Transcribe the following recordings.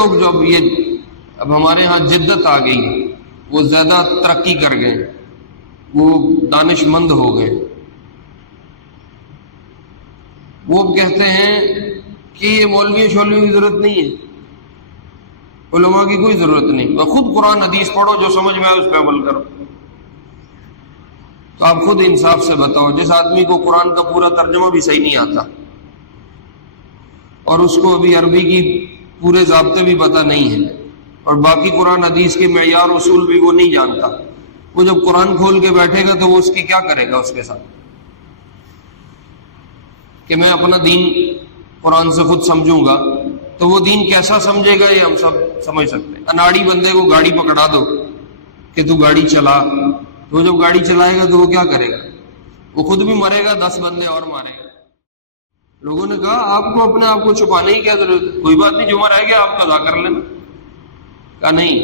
لوگ جو اب ہمارے ہاں جدت آ گئی، وہ زیادہ ترقی کر گئے، وہ دانش مند ہو گئے، وہ کہتے ہیں کہ یہ مولوی شولوی کی ضرورت نہیں ہے، علماء کی کوئی ضرورت نہیں، وہ خود قرآن حدیث پڑھو، جو سمجھ میں آئے اس پہ عمل کرو۔ تو آپ خود انصاف سے بتاؤ، جس آدمی کو قرآن کا پورا ترجمہ بھی صحیح نہیں آتا اور اس کو ابھی عربی کی پورے ضابطے بھی پتہ نہیں ہیں اور باقی قرآن حدیث کے معیار اصول بھی وہ نہیں جانتا، وہ جب قرآن کھول کے بیٹھے گا تو وہ اس کی کیا کرے گا اس کے ساتھ؟ کہ میں اپنا دین قرآن سے خود سمجھوں گا تو وہ دین کیسا سمجھے گا یہ ہم سب سمجھ سکتے ہیں۔ اناڑی بندے کو گاڑی پکڑا دو کہ تو گاڑی چلا، تو وہ جب گاڑی چلائے گا تو وہ کیا کرے گا؟ وہ خود بھی مرے گا، 10 بندے اور مارے گا۔ لوگوں نے کہا آپ کو اپنے آپ کو چھپانے کی کیا ضرورت ہے، کوئی بات نہیں، جو مر آئے گا آپ قضا کر لینا۔ کہا نہیں،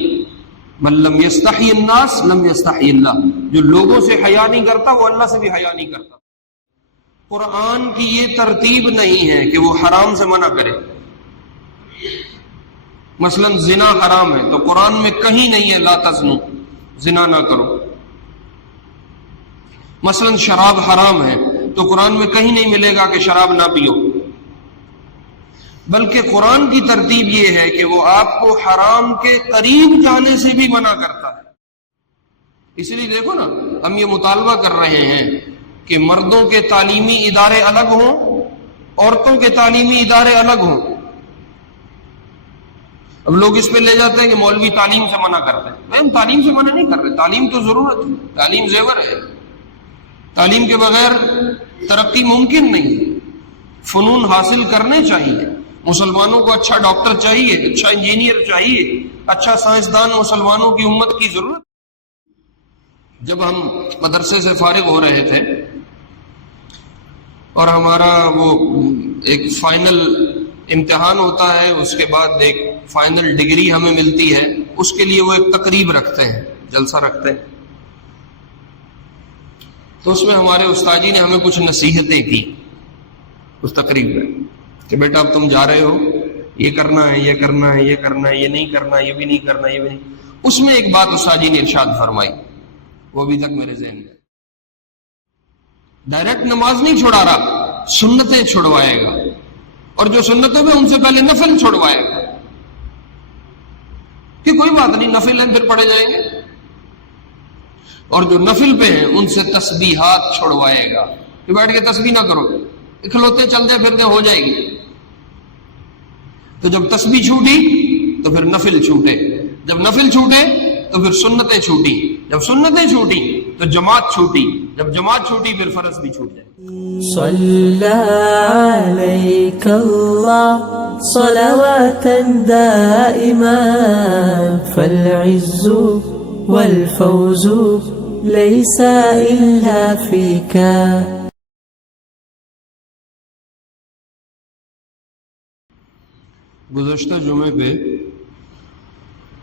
من لم یستحی الناس لم یستحی اللہ، جو لوگوں سے حیا نہیں کرتا وہ اللہ سے بھی حیا نہیں کرتا۔ قرآن کی یہ ترتیب نہیں ہے کہ وہ حرام سے منع کرے۔ مثلا زنا حرام ہے تو قرآن میں کہیں نہیں ہے لا تزنو، زنا نہ کرو۔ مثلا شراب حرام ہے تو قرآن میں کہیں نہیں ملے گا کہ شراب نہ پیو، بلکہ قرآن کی ترتیب یہ ہے کہ وہ آپ کو حرام کے قریب جانے سے بھی منع کرتا ہے۔ اس لیے دیکھو نا، ہم یہ مطالبہ کر رہے ہیں کہ مردوں کے تعلیمی ادارے الگ ہوں، عورتوں کے تعلیمی ادارے الگ ہوں۔ اب لوگ اس پہ لے جاتے ہیں کہ مولوی تعلیم سے منع کرتے ہیں۔ بھائی ہم تعلیم سے منع نہیں کر رہے، تعلیم تو ضرورت ہے، تعلیم زیور ہے، تعلیم کے بغیر ترقی ممکن نہیں ہے۔ فنون حاصل کرنے چاہیے، مسلمانوں کو اچھا ڈاکٹر چاہیے، اچھا انجینئر چاہیے، اچھا سائنسدان مسلمانوں کی امت کی ضرورت۔ جب ہم مدرسے سے فارغ ہو رہے تھے اور ہمارا وہ ایک فائنل امتحان ہوتا ہے، اس کے بعد ایک فائنل ڈگری ہمیں ملتی ہے، اس کے لیے وہ ایک تقریب رکھتے ہیں، جلسہ رکھتے ہیں۔ تو اس میں ہمارے استاد جی نے ہمیں کچھ نصیحتیں کی اس تقریب میں کہ بیٹا اب تم جا رہے ہو، یہ کرنا ہے، یہ کرنا ہے، یہ کرنا ہے، یہ نہیں کرنا، یہ بھی نہیں کرنا، یہ بھی نہیں۔ اس میں ایک بات استاد جی نے ارشاد فرمائی، وہ ابھی تک میرے ذہن میں، ڈائریکٹ نماز نہیں چھڑا رہا، سنتیں چھڑوائے گا، اور جو سنتوں میں ان سے پہلے نفل چھڑوائے گا کہ کوئی بات نہیں، نفل ہیں پھر پڑھے جائیں گے، اور جو نفل پہ ہیں ان سے تسبیحات چھڑوائے گا کہ بیٹھ کے تسبیح نہ کرو، اکھلوتے چلتے پھرتے ہو جائے گی۔ تو جب تسبیح چھوٹی تو پھر نفل چھوٹے، جب نفل چھوٹے تو پھر سنتیں چھوٹی، جب سنتیں چھوٹی تو جماعت چھوٹی، جب جماعت چھوٹی پھر فرض بھی چھوٹ جائے۔ صلی علیک اللہ صلواتا دائما فالعز والفوز لیس الا فیک۔ گزشتہ جمعے پہ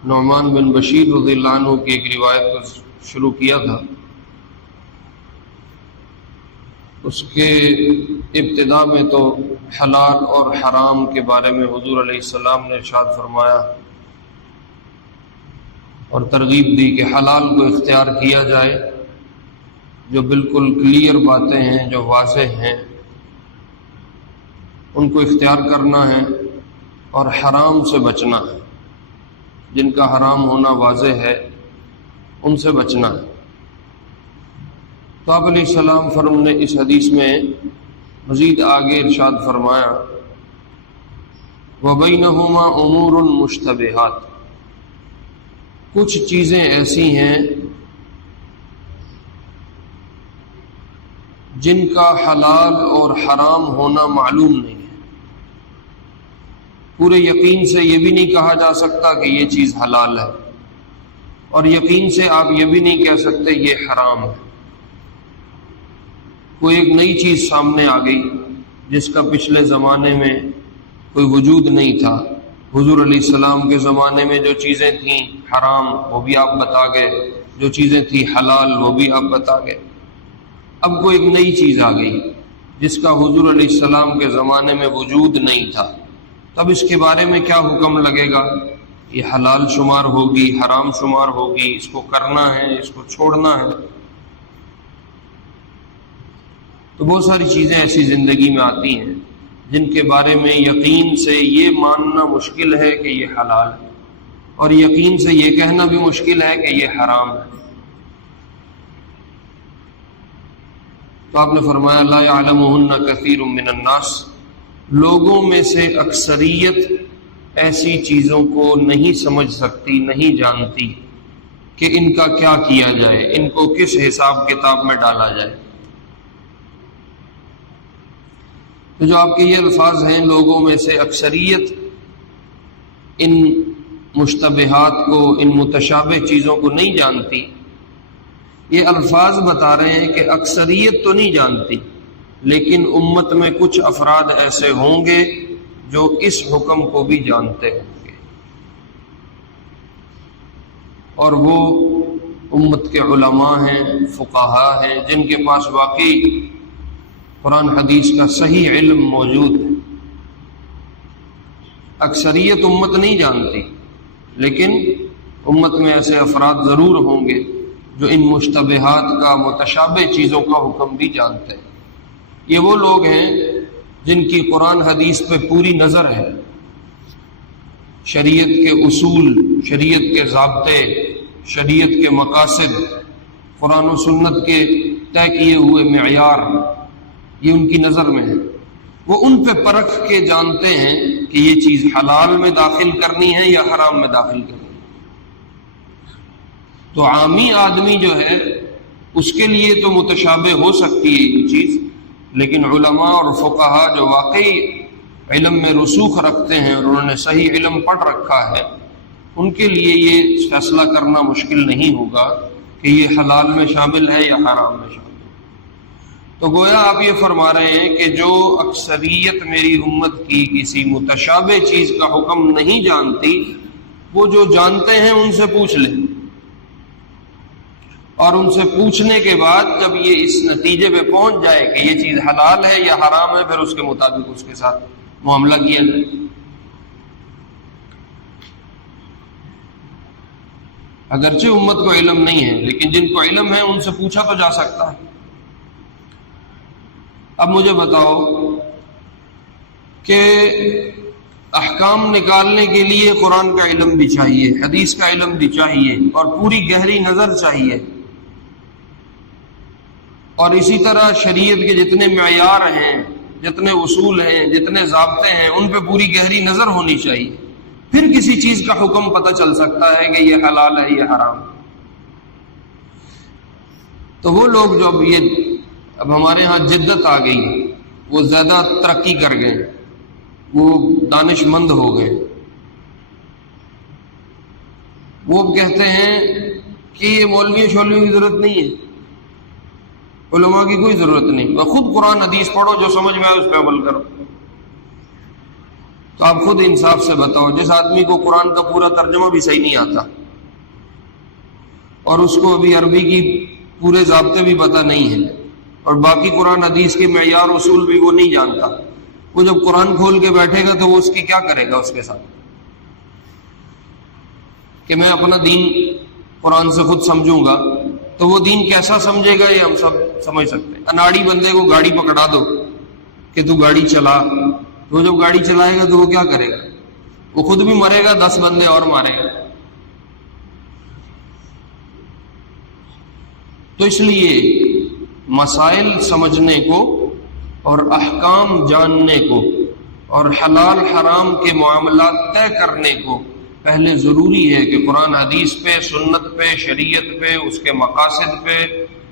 نعمان بن بشیر رضی اللہ عنہ کی ایک روایت کو شروع کیا تھا، اس کے ابتدا میں تو حلال اور حرام کے بارے میں حضور علیہ السلام نے ارشاد فرمایا اور ترغیب دی کہ حلال کو اختیار کیا جائے، جو بالکل کلیئر باتیں ہیں، جو واضح ہیں، ان کو اختیار کرنا ہے، اور حرام سے بچنا ہے، جن کا حرام ہونا واضح ہے ان سے بچنا ہے۔ تو آپ علیہ السلام نے اس حدیث میں مزید آگے ارشاد فرمایا وَبَيْنَهُمَا أُمُورٌ مُشْتَبِهَاتٌ، کچھ چیزیں ایسی ہیں جن کا حلال اور حرام ہونا معلوم نہیں ہے، پورے یقین سے یہ بھی نہیں کہا جا سکتا کہ یہ چیز حلال ہے، اور یقین سے آپ یہ بھی نہیں کہہ سکتے یہ حرام ہے۔ کوئی ایک نئی چیز سامنے آ گئی جس کا پچھلے زمانے میں کوئی وجود نہیں تھا، حضور علیہ السلام کے زمانے میں جو چیزیں تھیں حرام وہ بھی آپ بتا گئے، جو چیزیں تھیں حلال وہ بھی آپ بتا گئے۔ اب کوئی ایک نئی چیز آ گئی جس کا حضور علیہ السلام کے زمانے میں وجود نہیں تھا، تب اس کے بارے میں کیا حکم لگے گا، یہ حلال شمار ہوگی، حرام شمار ہوگی، اس کو کرنا ہے، اس کو چھوڑنا ہے۔ تو بہت ساری چیزیں ایسی زندگی میں آتی ہیں جن کے بارے میں یقین سے یہ ماننا مشکل ہے کہ یہ حلال ہے، اور یقین سے یہ کہنا بھی مشکل ہے کہ یہ حرام ہے۔ تو آپ نے فرمایا لا يعلمهن كثير من الناس، لوگوں میں سے اکثریت ایسی چیزوں کو نہیں سمجھ سکتی، نہیں جانتی کہ ان کا کیا کیا جائے، ان کو کس حساب کتاب میں ڈالا جائے۔ تو جو آپ کے یہ الفاظ ہیں، لوگوں میں سے اکثریت ان مشتبہات کو، ان متشابہ چیزوں کو نہیں جانتی، یہ الفاظ بتا رہے ہیں کہ اکثریت تو نہیں جانتی، لیکن امت میں کچھ افراد ایسے ہوں گے جو اس حکم کو بھی جانتے ہوں گے، اور وہ امت کے علماء ہیں، فقہا ہیں، جن کے پاس واقعی قرآن حدیث کا صحیح علم موجود ہے۔ اکثریت امت نہیں جانتی، لیکن امت میں ایسے افراد ضرور ہوں گے جو ان مشتبہات کا، متشابہ چیزوں کا حکم بھی جانتے ہیں۔ یہ وہ لوگ ہیں جن کی قرآن حدیث پہ پوری نظر ہے، شریعت کے اصول، شریعت کے ضابطے، شریعت کے مقاصد، قرآن و سنت کے طے کیے ہوئے معیار، یہ ان کی نظر میں ہے۔ وہ ان پہ پرکھ کے جانتے ہیں کہ یہ چیز حلال میں داخل کرنی ہے یا حرام میں داخل کرنی ہے۔ تو عامی آدمی جو ہے اس کے لیے تو متشابہ ہو سکتی ہے یہ چیز، لیکن علماء اور فقہا جو واقعی علم میں رسوخ رکھتے ہیں اور انہوں نے صحیح علم پڑھ رکھا ہے، ان کے لیے یہ فیصلہ کرنا مشکل نہیں ہوگا کہ یہ حلال میں شامل ہے یا حرام میں شامل ہے۔ تو گویا آپ یہ فرما رہے ہیں کہ جو اکثریت میری امت کی کسی متشابہ چیز کا حکم نہیں جانتی، وہ جو جانتے ہیں ان سے پوچھ لیں، اور ان سے پوچھنے کے بعد جب یہ اس نتیجے پہ پہنچ جائے کہ یہ چیز حلال ہے یا حرام ہے، پھر اس کے مطابق اس کے ساتھ معاملہ کیا جائے۔ اگرچہ امت کو علم نہیں ہے، لیکن جن کو علم ہے ان سے پوچھا تو جا سکتا ہے۔ اب مجھے بتاؤ کہ احکام نکالنے کے لیے قرآن کا علم بھی چاہیے، حدیث کا علم بھی چاہیے، اور پوری گہری نظر چاہیے، اور اسی طرح شریعت کے جتنے معیار ہیں، جتنے اصول ہیں، جتنے ضابطے ہیں، ان پہ پوری گہری نظر ہونی چاہیے، پھر کسی چیز کا حکم پتہ چل سکتا ہے کہ یہ حلال ہے یہ حرام ہے۔ تو وہ لوگ جو اب ہمارے ہاں جدت آ گئی، وہ زیادہ ترقی کر گئے، وہ دانش مند ہو گئے، وہ کہتے ہیں کہ یہ مولوی شولوی کی ضرورت نہیں ہے، علماء کی کوئی ضرورت نہیں، وہ خود قرآن حدیث پڑھو، جو سمجھ میں آئے اس پہ عمل کرو۔ تو آپ خود انصاف سے بتاؤ، جس آدمی کو قرآن کا پورا ترجمہ بھی صحیح نہیں آتا، اور اس کو ابھی عربی کی پورے ضابطے بھی پتہ نہیں ہیں، اور باقی قرآن حدیث کے معیار اصول بھی وہ نہیں جانتا، وہ جب قرآن کھول کے بیٹھے گا تو وہ اس کی کیا کرے گا اس کے ساتھ؟ کہ میں اپنا دین قرآن سے خود سمجھوں گا، تو وہ دین کیسا سمجھے گا یہ ہم سب سمجھ سکتے ہیں۔ اناڑی بندے کو گاڑی پکڑا دو کہ تو گاڑی چلا، تو جب گاڑی چلائے گا تو وہ کیا کرے گا؟ وہ خود بھی مرے گا، 10 بندے اور مارے گا۔ تو اس لیے مسائل سمجھنے کو اور احکام جاننے کو اور حلال حرام کے معاملات طے کرنے کو پہلے ضروری ہے کہ قرآن حدیث پہ، سنت پہ، شریعت پہ، اس کے مقاصد پہ،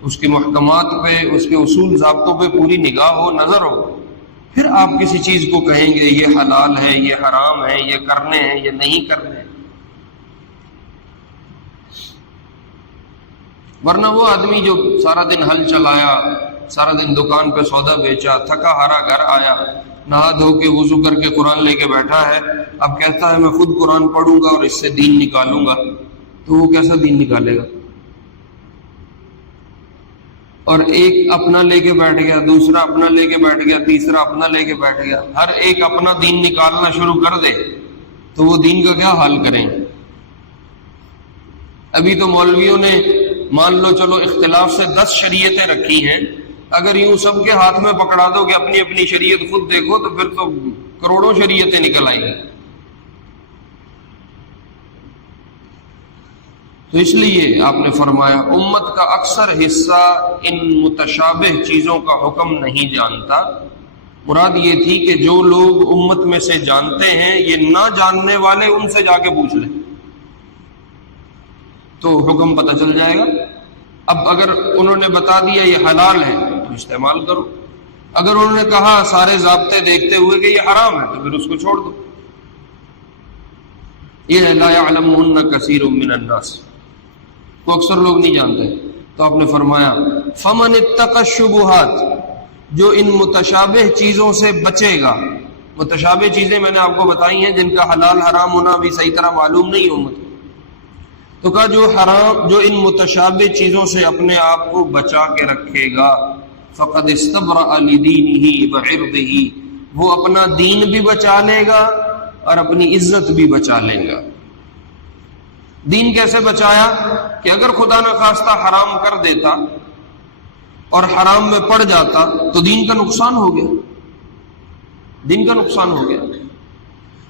اس کے محکمات پہ، اس کے اصول ضابطوں پہ پوری نگاہ ہو، نظر ہو، پھر آپ کسی چیز کو کہیں گے یہ حلال ہے، یہ حرام ہے، یہ کرنے ہیں، یہ نہیں کرنے ہیں۔ ورنہ وہ آدمی جو سارا دن ہل چلایا، سارا دن دکان پہ سودا بیچا، تھکا ہارا گھر آیا، نہا دھو کے وضو کر کے قرآن لے کے بیٹھا ہے، اب کہتا ہے میں خود قرآن پڑھوں گا اور اس سے دین نکالوں گا، تو وہ کیسا دین نکالے گا؟ اور ایک اپنا لے کے بیٹھ گیا، دوسرا اپنا لے کے بیٹھ گیا، تیسرا اپنا لے کے بیٹھ گیا، ہر ایک اپنا دین نکالنا شروع کر دے تو وہ دین کا کیا حال کریں؟ ابھی تو مولویوں نے مان لو چلو اختلاف سے 10 شریعتیں رکھی ہیں، اگر یوں سب کے ہاتھ میں پکڑا دو کہ اپنی اپنی شریعت خود دیکھو تو پھر تو کروڑوں شریعتیں نکل آئیں گی۔ تو اس لیے آپ نے فرمایا امت کا اکثر حصہ ان متشابہ چیزوں کا حکم نہیں جانتا۔ مراد یہ تھی کہ جو لوگ امت میں سے جانتے ہیں، یہ نہ جاننے والے ان سے جا کے پوچھ لیں تو حکم پتہ چل جائے گا۔ اب اگر انہوں نے بتا دیا یہ حلال ہے تو استعمال کرو، اگر انہوں نے کہا سارے ضابطے دیکھتے ہوئے کہ یہ حرام ہے تو پھر اس کو چھوڑ دو۔ یہ لا يعلمهن كثير من الناس، کو اکثر لوگ نہیں جانتے۔ تو آپ نے فرمایا فمن اتقى الشبہات، جو ان متشابہ چیزوں سے بچے گا۔ متشابہ چیزیں میں نے آپ کو بتائی ہیں جن کا حلال حرام ہونا بھی صحیح طرح معلوم نہیں امت کو، تو کہا جو ان متشابہ چیزوں سے اپنے آپ کو بچا کے رکھے گا، فقد استبرأ لدینہ وعرضہ، وہ اپنا دین بھی بچا لے گا اور اپنی عزت بھی بچا لے گا۔ دین کیسے بچایا کہ اگر خدا نہ خواستہ حرام کر دیتا اور حرام میں پڑ جاتا تو دین کا نقصان ہو گیا، دین کا نقصان ہو گیا۔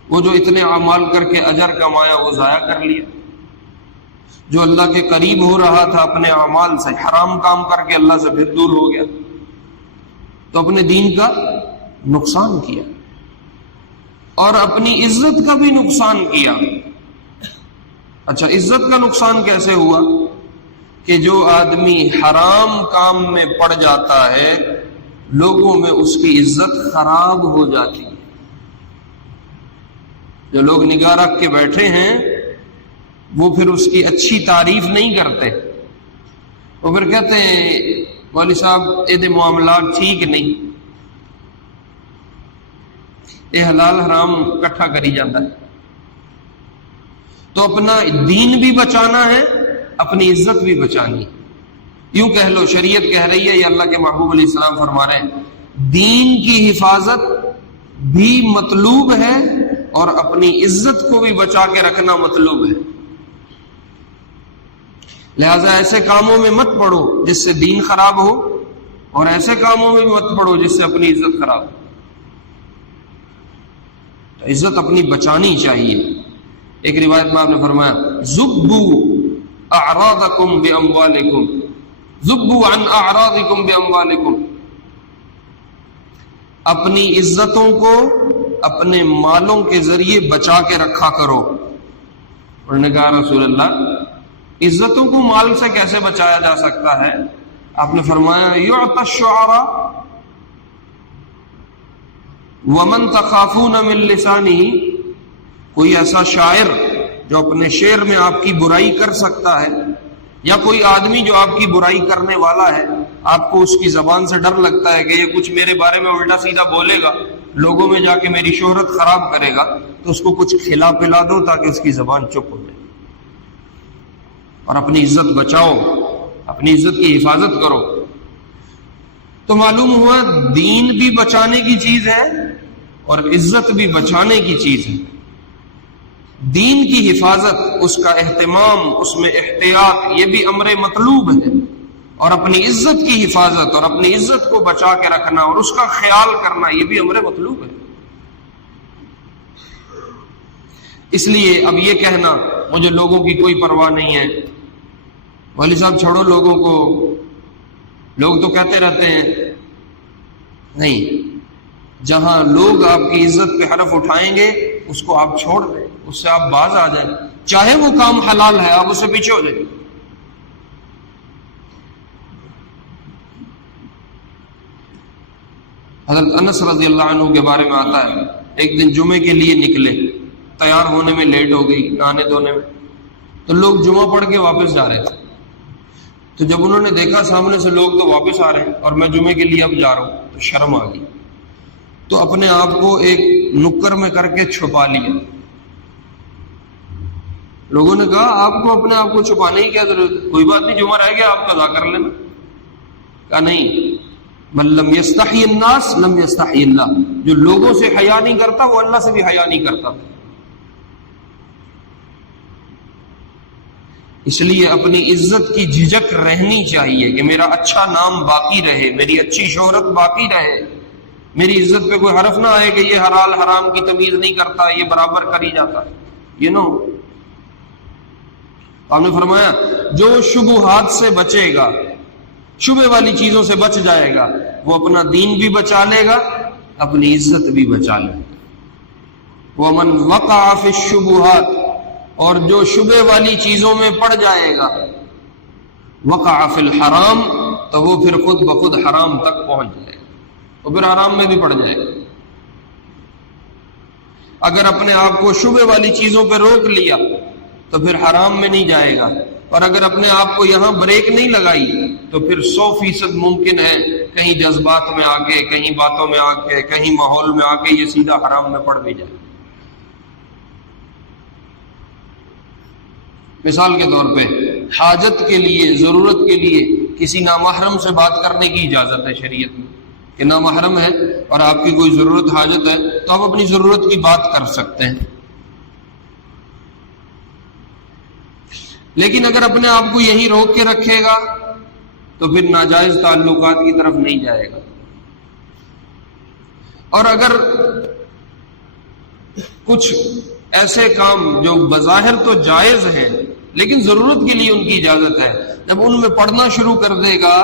وہ جو اتنے اعمال کر کے اجر کمایا وہ ضائع کر لیا، جو اللہ کے قریب ہو رہا تھا اپنے اعمال سے، حرام کام کر کے اللہ سے پھر دور ہو گیا تو اپنے دین کا نقصان کیا اور اپنی عزت کا بھی نقصان کیا۔ اچھا، عزت کا نقصان کیسے ہوا؟ کہ جو آدمی حرام کام میں پڑ جاتا ہے لوگوں میں اس کی عزت خراب ہو جاتی ہے۔ جو لوگ نگاہ رکھ کے بیٹھے ہیں وہ پھر اس کی اچھی تعریف نہیں کرتے، وہ پھر کہتے ہیں مولوی صاحب یہ معاملات ٹھیک نہیں، یہ حلال حرام کٹھا کری جاتا ہے۔ تو اپنا دین بھی بچانا ہے، اپنی عزت بھی بچانی ہے۔ یوں کہہ لو شریعت کہہ رہی ہے، یہ اللہ کے محبوب علیہ السلام فرما رہے ہیں، دین کی حفاظت بھی مطلوب ہے اور اپنی عزت کو بھی بچا کے رکھنا مطلوب ہے۔ لہذا ایسے کاموں میں مت پڑو جس سے دین خراب ہو، اور ایسے کاموں میں بھی مت پڑو جس سے اپنی عزت خراب ہو۔ تو عزت اپنی بچانی چاہیے۔ ایک روایت میں آپ نے فرمایا ذبوا اعراضکم باموالکم، ذبوا عن اعراضکم باموالکم، اپنی عزتوں کو اپنے مالوں کے ذریعے بچا کے رکھا کرو۔ انہوں نے کہا رسول اللہ عزتوں کو مال سے کیسے بچایا جا سکتا ہے؟ آپ نے فرمایا یعطى الشعراء ومن تخافون من لسانہ، کوئی ایسا شاعر جو اپنے شعر میں آپ کی برائی کر سکتا ہے، یا کوئی آدمی جو آپ کی برائی کرنے والا ہے، آپ کو اس کی زبان سے ڈر لگتا ہے کہ یہ کچھ میرے بارے میں الٹا سیدھا بولے گا، لوگوں میں جا کے میری شہرت خراب کرے گا، تو اس کو کچھ کھلا پلا دو تاکہ اس کی زبان چپ ہو جائے، اور اپنی عزت بچاؤ، اپنی عزت کی حفاظت کرو۔ تو معلوم ہوا دین بھی بچانے کی چیز ہے اور عزت بھی بچانے کی چیز ہے۔ دین کی حفاظت، اس کا اہتمام، اس میں احتیاط، یہ بھی امر مطلوب ہے، اور اپنی عزت کی حفاظت اور اپنی عزت کو بچا کے رکھنا اور اس کا خیال کرنا یہ بھی امر مطلوب ہے۔ اس لیے اب یہ کہنا مجھے لوگوں کی کوئی پرواہ نہیں ہے، مولوی صاحب چھوڑو لوگوں کو، لوگ تو کہتے رہتے ہیں، نہیں، جہاں لوگ آپ کی عزت پہ حرف اٹھائیں گے اس کو آپ چھوڑ دیں، اس سے آپ باز آ جائیں، چاہے وہ کام حلال ہے آپ اس سے پیچھے ہو جائیں۔ حضرت انس رضی اللہ عنہ کے بارے میں آتا ہے، ایک دن جمعے کے لیے نکلے، تیار ہونے میں لیٹ ہو گئی، نہانے دھونے میں، تو لوگ جمعہ پڑھ کے واپس جا رہے تھے۔ تو جب انہوں نے دیکھا سامنے سے لوگ تو واپس آ رہے ہیں اور میں جمعے کے لیے اب جا رہا ہوں، تو شرم آ گئی، تو اپنے آپ کو ایک نکر میں کر کے چھپا لیا۔ لوگوں نے کہا آپ کو اپنے آپ کو چھپانے کی کیا ضرورت ہے، کوئی بات نہیں، جمعہ رہ گیا آپ قضا کر لینا۔ کہا نہیں، من لم یستحی الناس لم یستحی اللہ، جو لوگوں سے حیا نہیں کرتا وہ اللہ سے بھی حیا نہیں کرتا۔ اس لیے اپنی عزت کی جھجک رہنی چاہیے کہ میرا اچھا نام باقی رہے، میری اچھی شہرت باقی رہے، میری عزت پہ کوئی حرف نہ آئے کہ یہ حلال حرام کی تمیز نہیں کرتا، یہ برابر کر ہی جاتا ہے، یہ نہ ہو۔ آپ نے فرمایا جو شبہات سے بچے گا، شبہ والی چیزوں سے بچ جائے گا، وہ اپنا دین بھی بچا لے گا، اپنی عزت بھی بچا لے گا۔ وَمَنْ وَقَعَ فِي الشُّبُهَاتِ، اور جو شبہ والی چیزوں میں پڑ جائے گا، وقع فی الحرام، تو وہ پھر خود بخود حرام تک پہنچ جائے گا، وہ پھر حرام میں بھی پڑ جائے گا۔ اگر اپنے آپ کو شبہ والی چیزوں پہ روک لیا تو پھر حرام میں نہیں جائے گا، اور اگر اپنے آپ کو یہاں بریک نہیں لگائی تو پھر 100% ممکن ہے کہیں جذبات میں آ کے، کہیں باتوں میں آ کے، کہیں ماحول میں آ کے یہ سیدھا حرام میں پڑ بھی جائے۔ مثال کے طور پہ حاجت کے لیے، ضرورت کے لیے کسی نامحرم سے بات کرنے کی اجازت ہے شریعت میں، کہ نامحرم ہے اور آپ کی کوئی ضرورت حاجت ہے تو آپ اپنی ضرورت کی بات کر سکتے ہیں۔ لیکن اگر اپنے آپ کو یہی روک کے رکھے گا تو پھر ناجائز تعلقات کی طرف نہیں جائے گا۔ اور اگر کچھ ایسے کام جو بظاہر تو جائز ہیں لیکن ضرورت کے لیے ان کی اجازت ہے، جب ان میں پڑھنا شروع کر دے گا،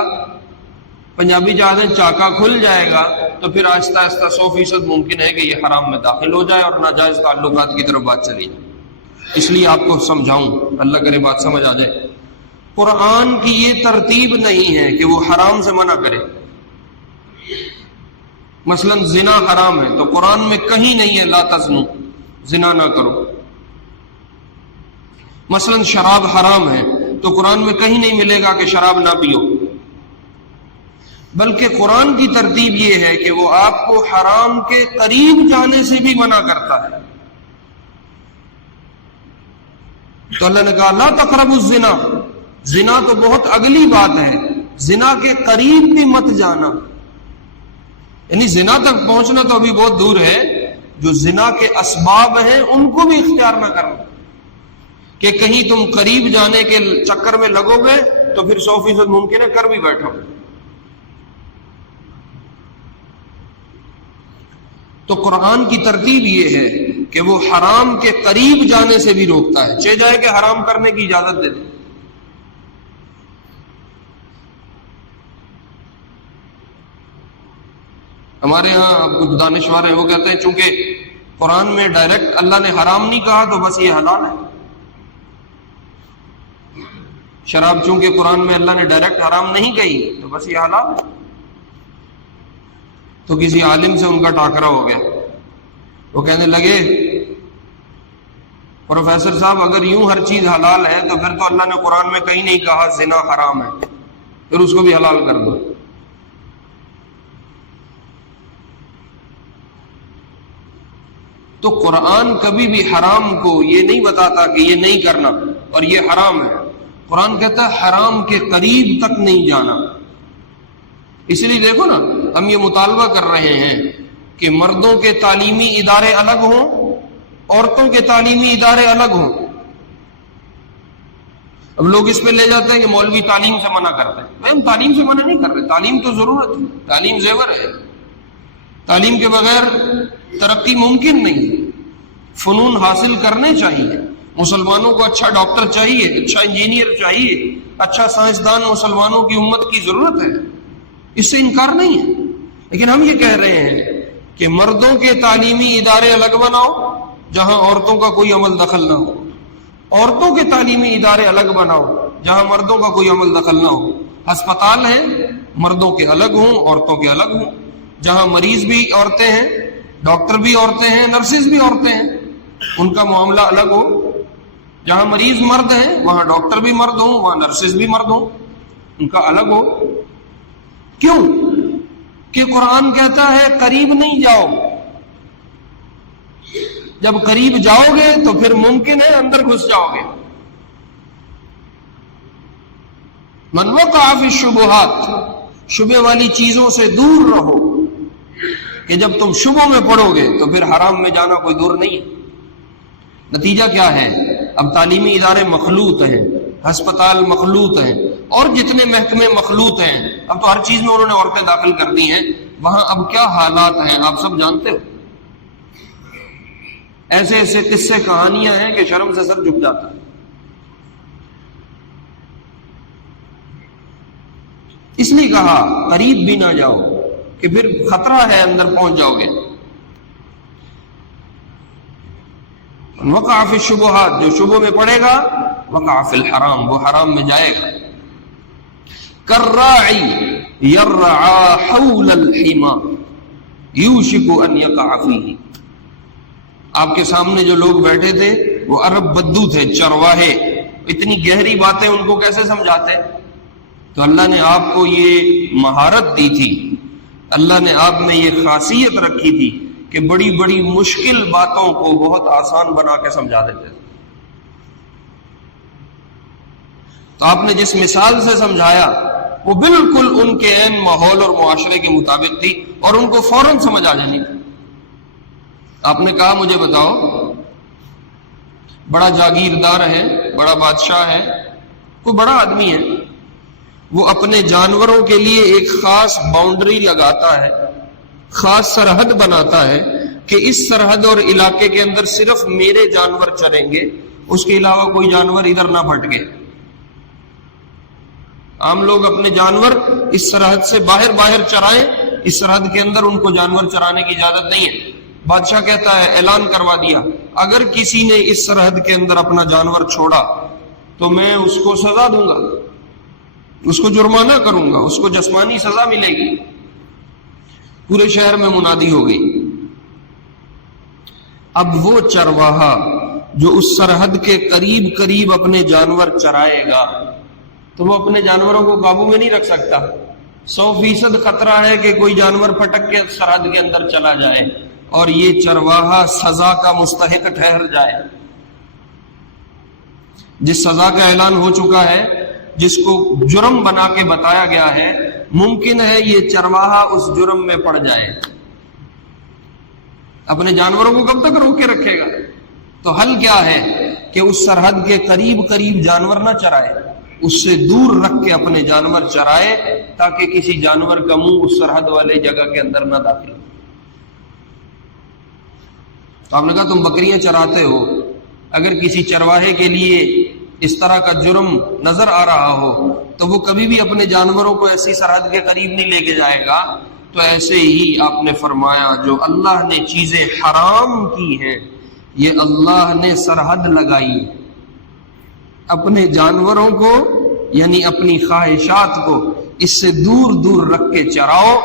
پنجابی جہاز چاکا کھل جائے گا، تو پھر آہستہ آہستہ 100% ممکن ہے کہ یہ حرام میں داخل ہو جائے اور ناجائز تعلقات کی طرف بات چلی جائے۔ اس لیے آپ کو سمجھاؤں، اللہ کرے بات سمجھ آ جائے، قرآن کی یہ ترتیب نہیں ہے کہ وہ حرام سے منع کرے۔ مثلا زنا حرام ہے تو قرآن میں کہیں نہیں ہے لا تزنو، زنا نہ کرو۔ مثلا شراب حرام ہے تو قرآن میں کہیں نہیں ملے گا کہ شراب نہ پیو، بلکہ قرآن کی ترتیب یہ ہے کہ وہ آپ کو حرام کے قریب جانے سے بھی منع کرتا ہے۔ تو اللہ نے کہا لا تقربوا الزنا، زنا تو بہت اگلی بات ہے، زنا کے قریب بھی مت جانا، یعنی زنا تک پہنچنا تو ابھی بہت دور ہے، جو زنا کے اسباب ہیں ان کو بھی اختیار نہ کرنا، کہ کہیں تم قریب جانے کے چکر میں لگو گے تو پھر 100% ممکن ہے کر بھی بیٹھو۔ تو قرآن کی ترتیب یہ ہے کہ وہ حرام کے قریب جانے سے بھی روکتا ہے، چاہے جائے کہ حرام کرنے کی اجازت دے دے۔ ہمارے ہاں کچھ دانشور ہیں، وہ کہتے ہیں چونکہ قرآن میں ڈائریکٹ اللہ نے حرام نہیں کہا تو بس یہ حلال ہے۔ شراب چونکہ قرآن میں اللہ نے ڈائریکٹ حرام نہیں کہی تو بس یہ حلال ہے۔ تو کسی عالم سے ان کا ٹاکرا ہو گیا، وہ کہنے لگے پروفیسر صاحب اگر یوں ہر چیز حلال ہے تو پھر تو اللہ نے قرآن میں کہیں نہیں کہا زنا حرام ہے، پھر اس کو بھی حلال کر دو۔ تو قرآن کبھی بھی حرام کو یہ نہیں بتاتا کہ یہ نہیں کرنا اور یہ حرام ہے، قرآن کہتا ہے حرام کے قریب تک نہیں جانا۔ اس لیے دیکھو نا، ہم یہ مطالبہ کر رہے ہیں کہ مردوں کے تعلیمی ادارے الگ ہوں، عورتوں کے تعلیمی ادارے الگ ہوں۔ اب لوگ اس پہ لے جاتے ہیں کہ مولوی تعلیم سے منع کرتے ہیں، ہم تعلیم سے منع نہیں کر رہے، تعلیم تو ضرورت ہے، تعلیم زیور ہے، تعلیم کے بغیر ترقی ممکن نہیں، فنون حاصل کرنے چاہیے۔ مسلمانوں کو اچھا ڈاکٹر چاہیے، اچھا انجینئر چاہیے، اچھا سائنسدان مسلمانوں کی امت کی ضرورت ہے، اس سے انکار نہیں ہے۔ لیکن ہم یہ کہہ رہے ہیں کہ مردوں کے تعلیمی ادارے الگ بناؤ جہاں عورتوں کا کوئی عمل دخل نہ ہو، عورتوں کے تعلیمی ادارے الگ بناؤ جہاں مردوں کا کوئی عمل دخل نہ ہو۔ ہسپتال ہیں مردوں کے الگ ہوں، عورتوں کے الگ ہوں، جہاں مریض بھی عورتیں ہیں، ڈاکٹر بھی عورتیں ہیں، نرسز بھی عورتیں ہیں، ان کا معاملہ الگ ہو۔ جہاں مریض مرد ہیں وہاں ڈاکٹر بھی مرد ہوں، وہاں نرسز بھی مرد ہوں، ان کا الگ ہو۔ کیوں؟ کہ قرآن کہتا ہے قریب نہیں جاؤ، جب قریب جاؤ گے تو پھر ممکن ہے اندر گھس جاؤ گے۔ من وقع فی الشبہات، شبہ والی چیزوں سے دور رہو کہ جب تم شبوں میں پڑو گے تو پھر حرام میں جانا کوئی دور نہیں ہے۔ نتیجہ کیا ہے؟ اب تعلیمی ادارے مخلوط ہیں، ہسپتال مخلوط ہیں، اور جتنے محکمے مخلوط ہیں، اب تو ہر چیز میں انہوں نے عورتیں داخل کر دی ہیں، وہاں اب کیا حالات ہیں آپ سب جانتے ہو۔ ایسے ایسے قصے کہانیاں ہیں کہ شرم سے سر جھک جاتا ہے۔ اس لیے کہا قریب بھی نہ جاؤ کہ پھر خطرہ ہے اندر پہنچ جاؤ گے۔ وقع فی الشبہات، جو شبوں میں پڑے گا، وقع فی الحرام، وہ حرام میں جائے گا۔ کالراعی یرعی حول الحما یوشک ان یقع فیہ، آپ کے سامنے جو لوگ بیٹھے تھے وہ عرب بدو تھے، چرواہے، اتنی گہری باتیں ان کو کیسے سمجھاتے؟ تو اللہ نے آپ کو یہ مہارت دی تھی، اللہ نے آپ میں یہ خاصیت رکھی تھی کہ بڑی بڑی مشکل باتوں کو بہت آسان بنا کے سمجھا دیتے تھے۔ تو آپ نے جس مثال سے سمجھایا وہ بالکل ان کے عین ماحول اور معاشرے کے مطابق تھی اور ان کو فوراً سمجھ آ جانی تھی۔ آپ نے کہا مجھے بتاؤ، بڑا جاگیردار ہے، بڑا بادشاہ ہے، کوئی بڑا آدمی ہے، وہ اپنے جانوروں کے لیے ایک خاص باؤنڈری لگاتا ہے، خاص سرحد بناتا ہے کہ اس سرحد اور علاقے کے اندر صرف میرے جانور چریں گے، اس کے علاوہ کوئی جانور ادھر نہ بھٹکے۔ عام لوگ اپنے جانور اس سرحد سے باہر چرائیں، اس سرحد کے اندر ان کو جانور چرانے کی اجازت نہیں ہے۔ بادشاہ کہتا ہے، اعلان کروا دیا، اگر کسی نے اس سرحد کے اندر اپنا جانور چھوڑا تو میں اس کو سزا دوں گا، اس کو جرمانہ کروں گا، اس کو جسمانی سزا ملے گی۔ پورے شہر میں منادی ہو گئی۔ اب وہ چرواہا جو اس سرحد کے قریب اپنے جانور چرائے گا تو وہ اپنے جانوروں کو قابو میں نہیں رکھ سکتا، 100% خطرہ ہے کہ کوئی جانور پھٹک کے سرحد کے اندر چلا جائے اور یہ چرواہا سزا کا مستحق ٹھہر جائے۔ جس سزا کا اعلان ہو چکا ہے، جس کو جرم بنا کے بتایا گیا ہے، ممکن ہے یہ چرواہا اس جرم میں پڑ جائے۔ اپنے جانوروں کو کب تک روک کے رکھے گا؟ تو حل کیا ہے کہ اس سرحد کے قریب جانور نہ چرائے، اس سے دور رکھ کے اپنے جانور چرائے تاکہ کسی جانور کا منہ اس سرحد والے جگہ کے اندر نہ داخل ہو۔ تو آپ نے کہا تم بکریاں چراتے ہو، اگر کسی چرواہے کے لیے اس طرح کا جرم نظر آ رہا ہو تو وہ کبھی بھی اپنے جانوروں کو ایسی سرحد کے قریب نہیں لے کے جائے گا۔ تو ایسے ہی آپ نے فرمایا جو اللہ نے چیزیں حرام کی ہیں، یہ اللہ نے سرحد لگائی، اپنے جانوروں کو یعنی اپنی خواہشات کو اس سے دور رکھ کے چراؤ۔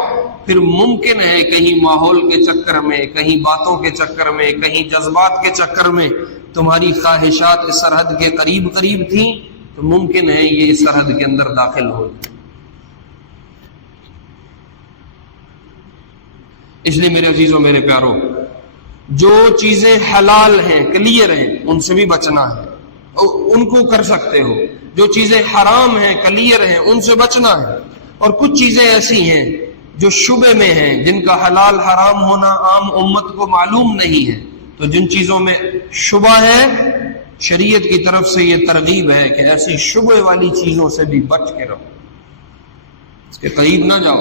پھر ممکن ہے کہیں ماحول کے چکر میں، کہیں باتوں کے چکر میں، کہیں جذبات کے چکر میں تمہاری خواہشات اس سرحد کے قریب تھیں تو ممکن ہے یہ اس سرحد کے اندر داخل ہو۔ اس لیے میرے عزیزوں، میرے پیاروں، جو چیزیں حلال ہیں، کلیئر ہیں، ان سے بھی بچنا ہے، ان کو کر سکتے ہو۔ جو چیزیں حرام ہیں، کلیئر ہیں، ان سے بچنا ہے۔ اور کچھ چیزیں ایسی ہیں جو شبے میں ہیں، جن کا حلال حرام ہونا عام امت کو معلوم نہیں ہے، تو جن چیزوں میں شبہ ہے، شریعت کی طرف سے یہ ترغیب ہے کہ ایسی شبہ والی چیزوں سے بھی بچ کے رہو، اس کے قریب نہ جاؤ،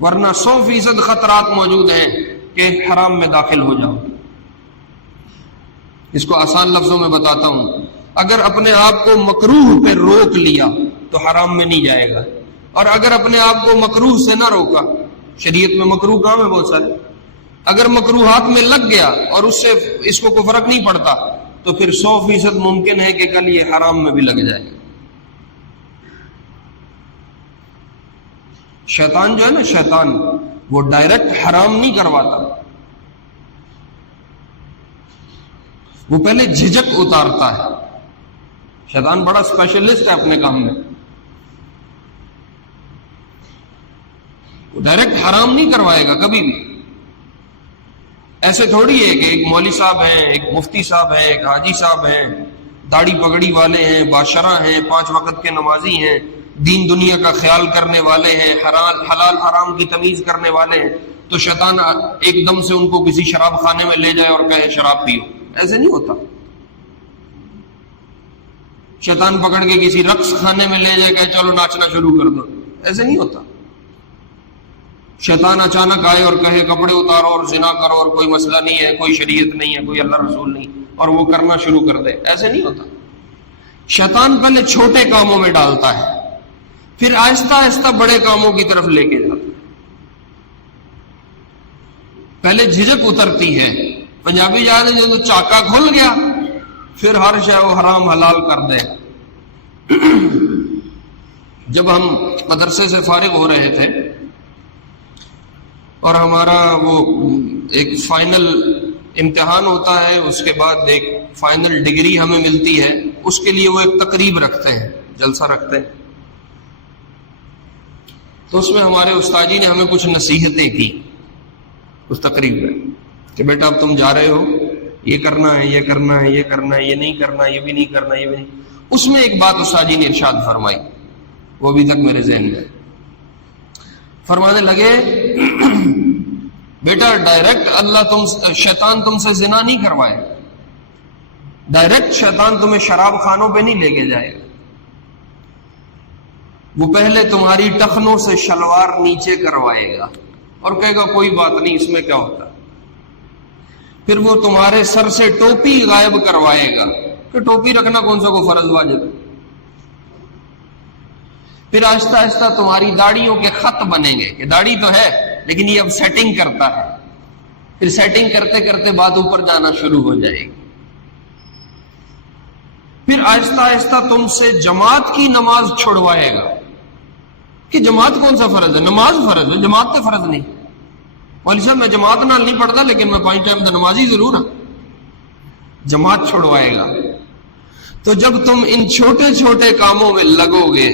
ورنہ 100% خطرات موجود ہیں کہ حرام میں داخل ہو جاؤ۔ اس کو آسان لفظوں میں بتاتا ہوں، اگر اپنے آپ کو مکروہ پہ روک لیا تو حرام میں نہیں جائے گا، اور اگر اپنے آپ کو مکروہ سے نہ روکا، شریعت میں مکروہ کام ہے بہت سارے، اگر مکروہات میں لگ گیا اور اس سے اس کو کوئی فرق نہیں پڑتا تو پھر 100% ممکن ہے کہ کل یہ حرام میں بھی لگ جائے گا۔ شیطان جو ہے نا، شیطان وہ ڈائریکٹ حرام نہیں کرواتا، وہ پہلے جھجک اتارتا ہے۔ شیطان بڑا اسپیشلسٹ ہے اپنے کام میں، وہ ڈائریکٹ حرام نہیں کروائے گا کبھی بھی۔ ایسے تھوڑی ہے کہ ایک مولوی صاحب ہیں، ایک مفتی صاحب ہیں، ایک حاجی صاحب ہیں، داڑھی پگڑی والے ہیں، باشرہ ہیں، 5 وقت کے نمازی ہیں، دین دنیا کا خیال کرنے والے ہیں، حلال حرام کی تمیز کرنے والے ہیں، تو شیطان ایک دم سے ان کو کسی شراب خانے میں لے جائے اور کہے شراب پیو، ایسے نہیں ہوتا۔ شیطان پکڑ کے کسی رقص خانے میں لے جائے کہ چلو ناچنا شروع کر دو، ایسے نہیں ہوتا۔ شیطان اچانک آئے اور کہے کپڑے اتارو اور زنا کرو اور کوئی مسئلہ نہیں ہے، کوئی شریعت نہیں ہے، کوئی اللہ رسول نہیں، اور وہ کرنا شروع کر دے، ایسے نہیں ہوتا۔ شیطان پہلے چھوٹے کاموں میں ڈالتا ہے، پھر آہستہ آہستہ بڑے کاموں کی طرف لے کے جاتا ہے۔ پہلے جھجک اترتی ہے، پنجابی یاد ہے جو چاکا کھل گیا پھر ہر شے وہ حرام حلال کر دے۔ جب ہم مدرسے سے فارغ ہو رہے تھے اور ہمارا وہ ایک فائنل امتحان ہوتا ہے، اس کے بعد ایک فائنل ڈگری ہمیں ملتی ہے، اس کے لیے وہ ایک تقریب رکھتے ہیں، جلسہ رکھتے ہیں، تو اس میں ہمارے استاد جی نے ہمیں کچھ نصیحتیں کی اس تقریب میں کہ بیٹا اب تم جا رہے ہو، یہ کرنا ہے، یہ کرنا ہے، یہ کرنا ہے، یہ نہیں کرنا، یہ بھی نہیں کرنا، یہ بھی نہیں۔ اس میں ایک بات استاد جی نے ارشاد فرمائی، وہ ابھی تک میرے ذہن میں ہے۔ فرمانے لگے بیٹا ڈائریکٹ شیطان تم سے زنا نہیں کروائے، ڈائریکٹ شیطان تمہیں شراب خانوں پہ نہیں لے کے جائے گا، وہ پہلے تمہاری ٹخنوں سے شلوار نیچے کروائے گا اور کہے گا کوئی بات نہیں، اس میں کیا ہوتا ہے۔ پھر وہ تمہارے سر سے ٹوپی غائب کروائے گا کہ ٹوپی رکھنا کون سا کو فرض واجب ہے۔ پھر آہستہ آہستہ تمہاری داڑھیوں کے خط بنیں گے کہ داڑھی تو ہے لیکن یہ اب سیٹنگ کرتا ہے، پھر سیٹنگ کرتے کرتے بات اوپر جانا شروع ہو جائے گی۔ پھر آہستہ آہستہ تم سے جماعت کی نماز چھڑوائے گا کہ جماعت کون سا فرض ہے، نماز فرض ہے، جماعت تو فرض نہیں۔ مولوی صاحب میں جماعت نال نہیں پڑھتا لیکن میں 5 ٹائم تو نمازی ضرور ہوں، جماعت چھڑوائے گا۔ تو جب تم ان چھوٹے چھوٹے کاموں میں لگو گے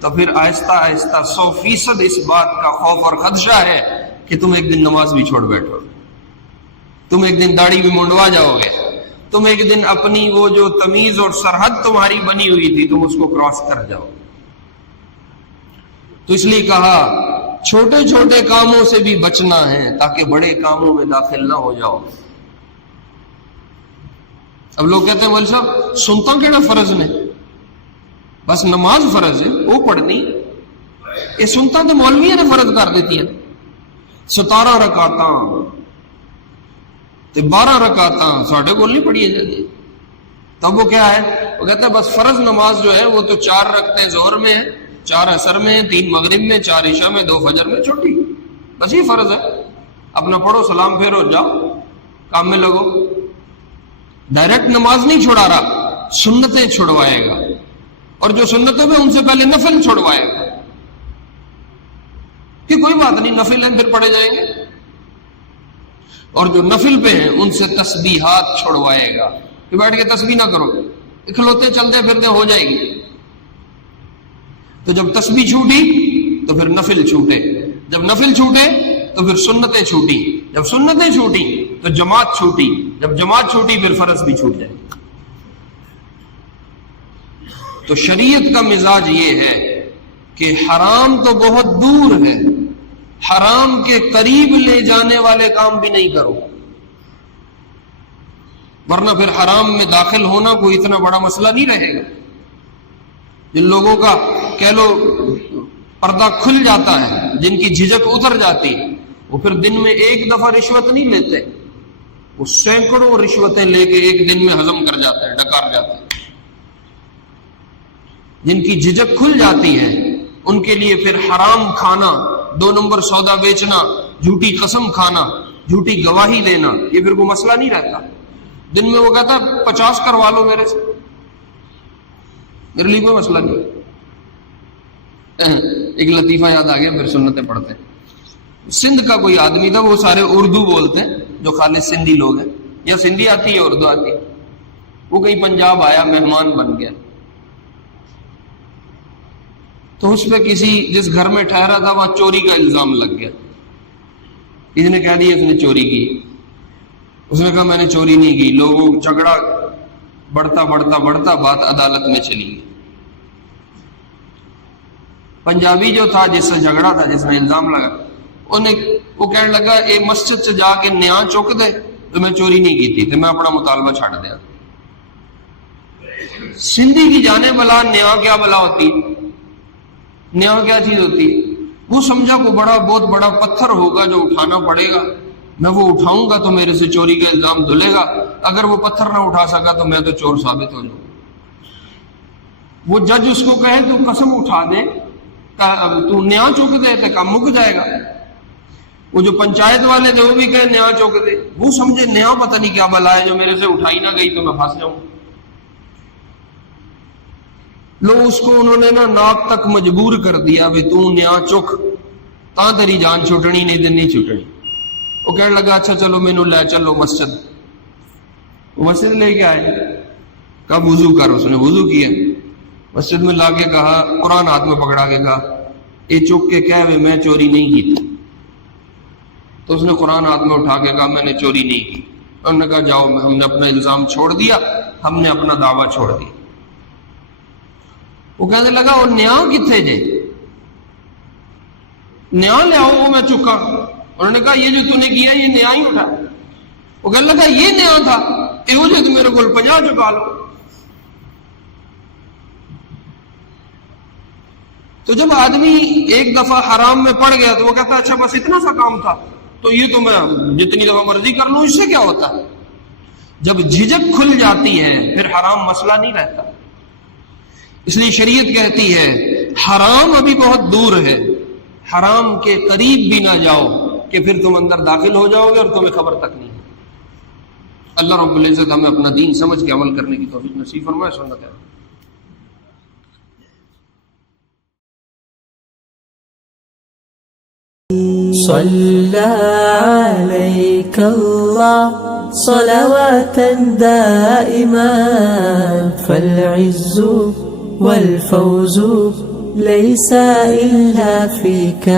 تو پھر آہستہ آہستہ 100% اس بات کا خوف اور خدشہ ہے کہ تم ایک دن نماز بھی چھوڑ بیٹھو، تم ایک دن داڑھی بھی منڈوا جاؤ گے، تم ایک دن اپنی وہ جو تمیز اور سرحد تمہاری بنی ہوئی تھی تم اس کو کراس کر جاؤ۔ تو اس لیے کہا چھوٹے چھوٹے کاموں سے بھی بچنا ہے تاکہ بڑے کاموں میں داخل نہ ہو جاؤ۔ اب لوگ کہتے ہیں مولوی صاحب سنتا کیڑا فرض نے، بس نماز فرض ہے وہ پڑھنی، یہ سنتا تو مولوی نے فرض کر دیتی ہے، 17 رکعتاں تے 12 رکعتاں ساڈے کول نہیں پڑھی جاتی۔ تب وہ کیا ہے، وہ کہتے ہیں بس فرض نماز جو ہے وہ تو 4 رکعتیں ظہر میں ہے، 4 عصر میں، 3 مغرب میں، 4 عشاء میں، 2 فجر میں، چھوٹی، بس یہ فرض ہے، اپنا پڑھو سلام پھیرو جاؤ کام میں لگو۔ ڈائریکٹ نماز نہیں چھڑا رہا، سنتیں چھڑوائے گا، اور جو سنتوں میں ان سے پہلے نفل چھڑوائے گا کہ کوئی بات نہیں نفل ہیں پھر پڑھے جائیں گے، اور جو نفل پہ ہیں ان سے تسبیحات چھڑوائے گا کہ بیٹھ کے تسبیح نہ کرو، اکھلوتے چلتے پھرتے ہو جائے گی۔ تو جب تسبیح چھوٹی تو پھر نفل چھوٹے، جب نفل چھوٹے تو پھر سنتیں چھوٹی، جب سنتیں چھوٹی تو جماعت چھوٹی، جب جماعت چھوٹی پھر فرض بھی چھوٹ جائے۔ تو شریعت کا مزاج یہ ہے کہ حرام تو بہت دور ہے، حرام کے قریب لے جانے والے کام بھی نہیں کرو، ورنہ پھر حرام میں داخل ہونا کوئی اتنا بڑا مسئلہ نہیں رہے گا۔ جن لوگوں کا کہہ لو پردہ کھل جاتا ہے، جن کی جھجک اتر جاتی ہے، وہ پھر دن میں ایک دفعہ رشوت نہیں لیتے، وہ سینکڑوں رشوتیں لے کے ایک دن میں ہضم کر جاتے ہیں، ڈکار جاتے ہیں۔ جن کی جھجک کھل جاتی ہے ان کے لیے پھر حرام کھانا، 2 نمبر سودا بیچنا، جھوٹی قسم کھانا، جھوٹی گواہی دینا، یہ پھر کوئی مسئلہ نہیں رہتا۔ دن میں وہ کہتا ہے 50 کروا لو میرے سے، میرے لیے کوئی مسئلہ نہیں۔ ایک لطیفہ یاد آ گیا، پھر سنتیں پڑھتے ہیں۔ سندھ کا کوئی آدمی تھا، وہ سارے اردو بولتے ہیں جو خالص سندھی لوگ ہیں، یا سندھی آتی ہے اردو آتی ہے۔ وہ کہیں پنجاب آیا، مہمان بن گیا، تو اس پہ کسی جس گھر میں ٹھہرا تھا وہاں چوری کا الزام لگ گیا۔ اس نے کہہ دیا اس نے چوری کی، اس نے کہا میں نے چوری نہیں کی۔ لوگوں جھگڑا بڑھتا بڑھتا بڑھتا بات عدالت میں چلی گئی۔ پنجابی جو تھا جس سے جھگڑا تھا، جس نے الزام لگا، وہ کہنے لگا اے مسجد سے جا کے نیا چک دے تو میں چوری نہیں کی تھی، تو میں اپنا مطالبہ چھاڑ دیا۔ سندھی کی جانے بلا نیا کیا بلا ہوتی، نیا کیا چیز ہوتی؟ وہ سمجھا کو بہت بڑا پتھر ہوگا جو اٹھانا پڑے گا، میں وہ اٹھاؤں گا تو میرے سے چوری کا الزام دھلے گا، اگر وہ پتھر نہ اٹھا سکا تو میں تو چور ثابت ہو جاؤں۔ وہ جج اس کو کہے تو قسم اٹھا دے، تو نیا چک دے تو کام مک جائے گا۔ وہ جو پنچایت والے تھے وہ بھی کہے نیا چک دے، وہ سمجھے نیا پتہ نہیں کیا بلا ہے جو میرے سے اٹھائی نہ گئی تو میں پھنس جاؤں۔ لوگ اس کو انہوں نے ناک تک مجبور کر دیا بھی تو نیا چک، تاں تیری جان چھٹنی نہیں دن نہیں چھٹنی۔ وہ کہنے لگا اچھا چلو مینو لے چلو مسجد۔ وہ مسجد لے کے آئے، کہا وضو کر، اس نے وضو کیا، مسجد میں لا کے کہا، قرآن ہاتھ میں پکڑا کے کہا اے چک کے کہہ میں چوری نہیں کی تھی۔ تو اس نے قرآن ہاتھ میں اٹھا کے کہا میں نے چوری نہیں کی۔ انہوں نے کہا جاؤ، ہم نے اپنا الزام چھوڑ دیا، ہم نے اپنا دعویٰ چھوڑ دیا۔ وہ کہنے لگا وہ نیا کتنے جے، نیا لے آؤ وہ میں چکا۔ انہوں نے کہا یہ جو تو نے کیا یہ نیا ہی اٹھا۔ وہ کہنے لگا یہ نیا تھا، یہ جو تو میرے کو 50 چکا لو۔ تو جب آدمی ایک دفعہ حرام میں پڑ گیا تو وہ کہتا ہے اچھا بس اتنا سا کام تھا تو یہ تو میں جتنی دفعہ مرضی کر لوں، اس سے کیا ہوتا ہے۔ جب جھجک کھل جاتی ہے پھر حرام مسئلہ نہیں رہتا۔ اس لیے شریعت کہتی ہے حرام ابھی بہت دور ہے، حرام کے قریب بھی نہ جاؤ کہ پھر تم اندر داخل ہو جاؤ گے اور تمہیں خبر تک نہیں ہے۔ اللہ رب العزت ہمیں اپنا دین سمجھ کے عمل کرنے کی توفیق نصیب فرمائے۔ سنت ہے۔ صلى عليك الله صلواتا دائما، فالعز والفوز ليس إلا فيك.